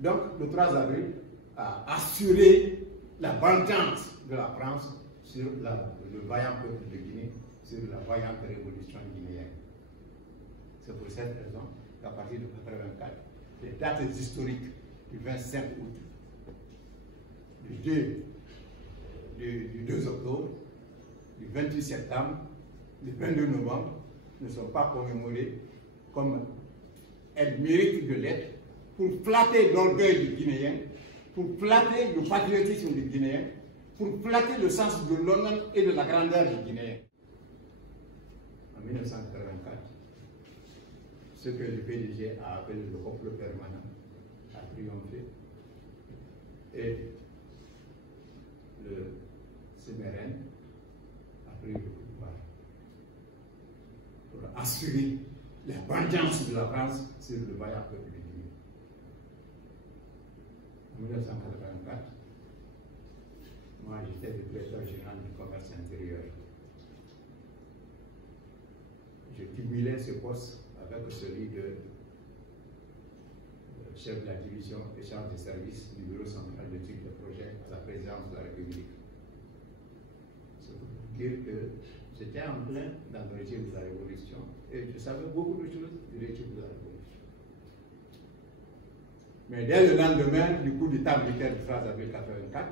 Donc, le 3 avril a assuré la vengeance de la France sur le vaillant peuple de Guinée, sur la vaillante révolution guinéenne. C'est pour cette raison qu'à partir de 1984, les dates historiques du 25 août, du 2 octobre, du 28 septembre, du 22 novembre ne sont pas commémorées comme elles méritent de l'être pour flatter l'orgueil du Guinéen, pour flatter le patriotisme du Guinéen, pour flatter le sens de l'honneur et de la grandeur du Guinéen. En 1984, ce que le PDG a appelé le complot permanent a triomphé et le CMRN a pris le pouvoir pour assurer la vengeance de la France sur le vaillant peuple de Guinée. En 1984, moi j'étais le directeur général du commerce intérieur. Je cumulais ce poste avec celui de chef de la division échange des services du bureau central d'études de projet à la présidence de la République. C'est pour dire que j'étais en plein dans le régime de la Révolution et je savais beaucoup de choses du régime de la Révolution. Mais dès le lendemain du coup d'État militaire du 3 avril 1984,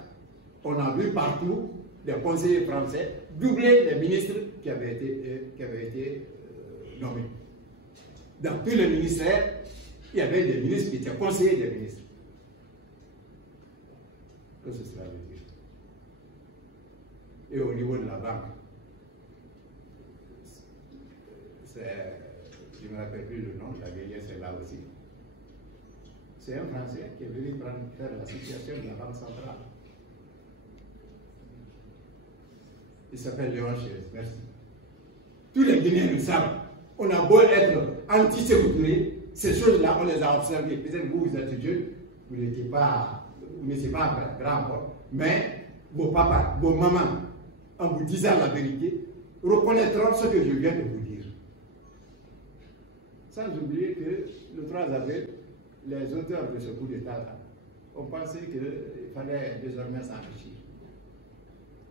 on a vu partout des conseillers français doubler les ministres qui avaient été nommés. Dans tous les ministères, il y avait des ministres qui étaient conseillers des ministres. Que cela veut dire? Et au niveau de la banque, je ne me rappelle plus le nom, la vieillesse est là aussi. C'est un Français qui est venu faire la situation de la Banque centrale. Il s'appelle Léon Chérez, merci. Tous les Guinéens le savent. On a beau être anti-sécurité, ces choses-là, on les a observées. Peut-être vous, vous êtes jeune, vous n'étiez pas grand encore, mais vos papas, vos mamans, en vous disant la vérité, reconnaîtront ce que je viens de vous dire. Sans oublier que le 3 avril, les auteurs de ce coup d'État ont pensé qu'il fallait désormais s'enrichir.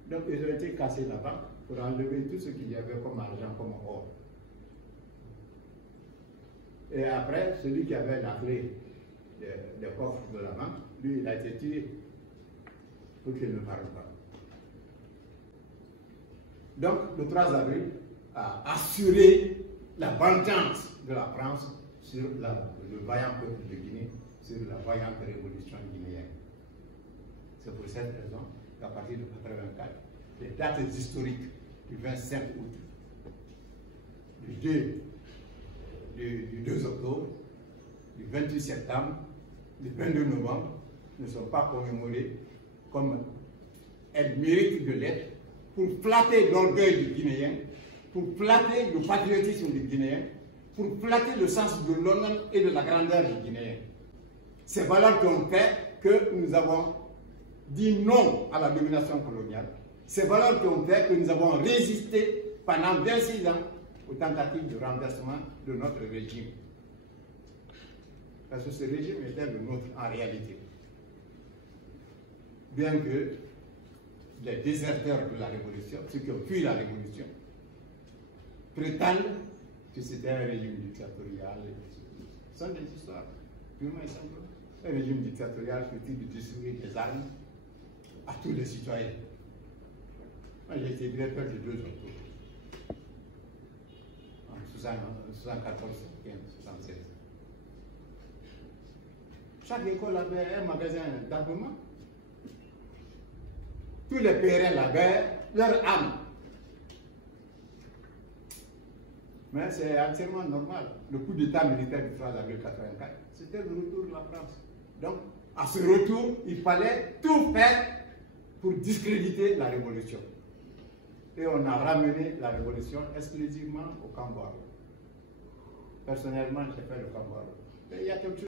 Donc ils ont été cassés la banque pour enlever tout ce qu'il y avait comme argent, comme or. Et après, celui qui avait la clé des coffres de la banque, lui, il a été tué pour qu'il ne parle pas. Donc, le 3 avril a assuré la vengeance de la France sur le vaillant peuple de Guinée, sur la vaillante révolution guinéenne. C'est pour cette raison qu'à partir de 1984, les dates historiques du 25 août, du 2 octobre, du 28 septembre, du 22 novembre ne sont pas commémorées comme elles méritent de l'être pour flatter l'orgueil du Guinéen, pour flatter le patriotisme du Guinéen, pour flatter le sens de l'honneur et de la grandeur du Guinéen. Ces valeurs qui ont fait que nous avons dit non à la domination coloniale, ces valeurs qui ont fait que nous avons résisté pendant 26 ans aux tentatives de renversement de notre régime. Parce que ce régime était le nôtre en réalité. Bien que les déserteurs de la Révolution, ceux qui ont fui la Révolution, prétendent que c'était un régime dictatorial. Ce sont des histoires, purement et simplement. Un régime dictatorial qui de distribuer des armes à tous les citoyens. Moi, j'ai été directeur de 2 octobre. En 1974, 1976. Chaque école avait un magasin d'armement. Tous les PRL avaient leurs armes. Mais c'est entièrement normal. Le coup d'État militaire du 3 avril 1984, c'était le retour de la France. Donc, à ce retour, il fallait tout faire pour discréditer la révolution. Et on a ramené la révolution exclusivement au Cambodge. Personnellement, j'ai fait le Cambodge. Mais il y a quelque chose